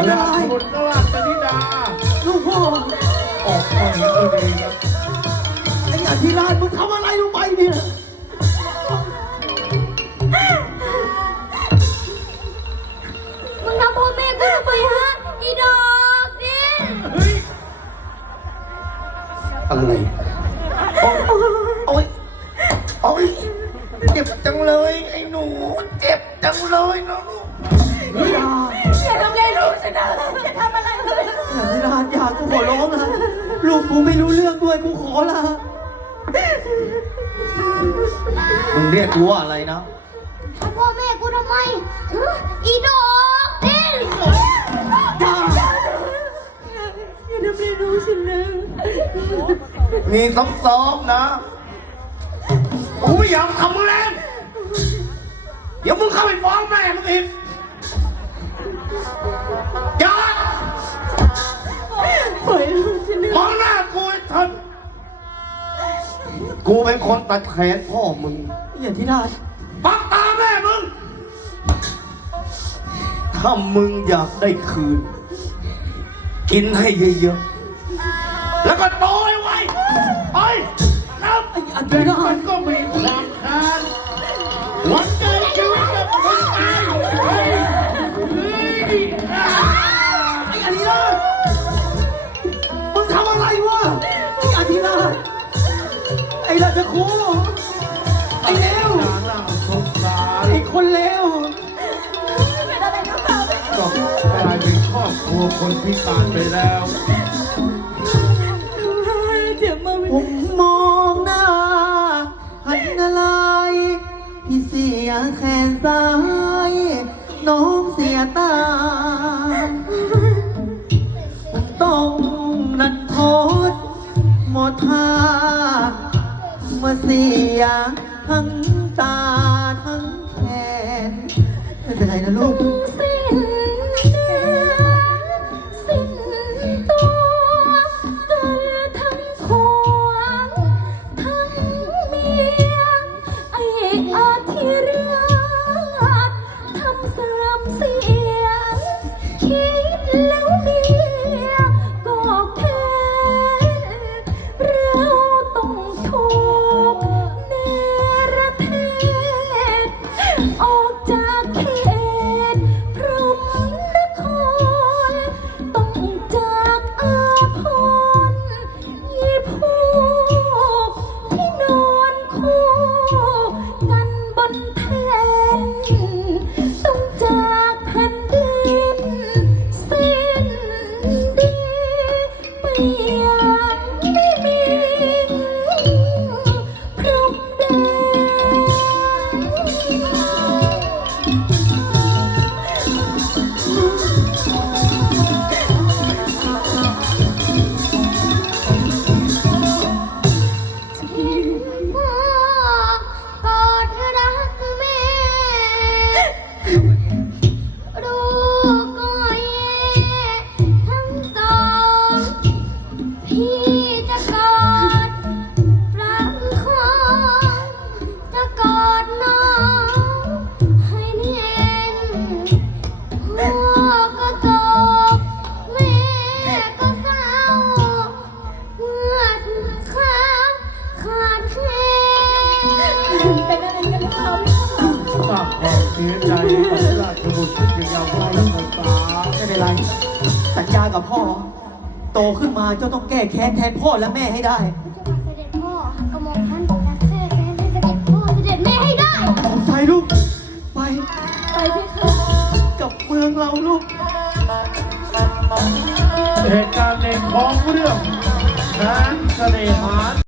คนอะลัดลูกพ่อออกมาเองครับไอ้ยาธีรานมึงทำอะไรลงไปเนี่ย มึงทำพ่อแม่กูทำไมฮะ อีดอกนี่อะไรจ็บจังเลยไอ้หนูเจ็บจังเลยน้องอย่าทำไงลูกสินนะอย่าทำอะไรเลยอย่าากูขอร้องนะลูกกูไม่รู้เรื่องด้วยกูขอละ มึงเรียกกูว่าอะไรนะพ่อแม่กูทำไม อีดอกเด้งอย่าทำไรลูกฉันนะมีซ้อมๆนะกูไม่ยอมทำมึงแล้วเดี๋ยวมึงเข้าไปฟ้องแม่มึงอีกจอดมองหน้ากูทันกูเป็นคนตัดแขนพ่อมึงอย่าที่น่าชปักตาแม่มึง ถ้ามึงอยากได้คืน กินให้เยอะแล้วก็โตไว้ไ้แล้วอันนี้มันก็ไม่ไอ้ราชคูไอ้เลวไอ้คนเลวก็กลายเป็นครอบครัวคนพิการไปแล้วผมมองหน้าหันนะลายพี่เสียแขนซ้ายน้องเสียตา ต้องนัดโทษหมดทาเสียทั้งตาทั้งแขนเหนื่นะลูกเสียใจกับลาดบุตรท่ยังไว้ลูกป๋าไม่เป็นไรสัญญากับพ่อ โตขึ้นมาจะต้องแก้แค้นแทนพ่อและแม่ให้ได้พพจะะเดด็่่่ออกรหมมทานแลูกไป ไปพี่คะกับเมืองเราลูกเหตุการณ์ในของเรื่องนั้นเสน่หา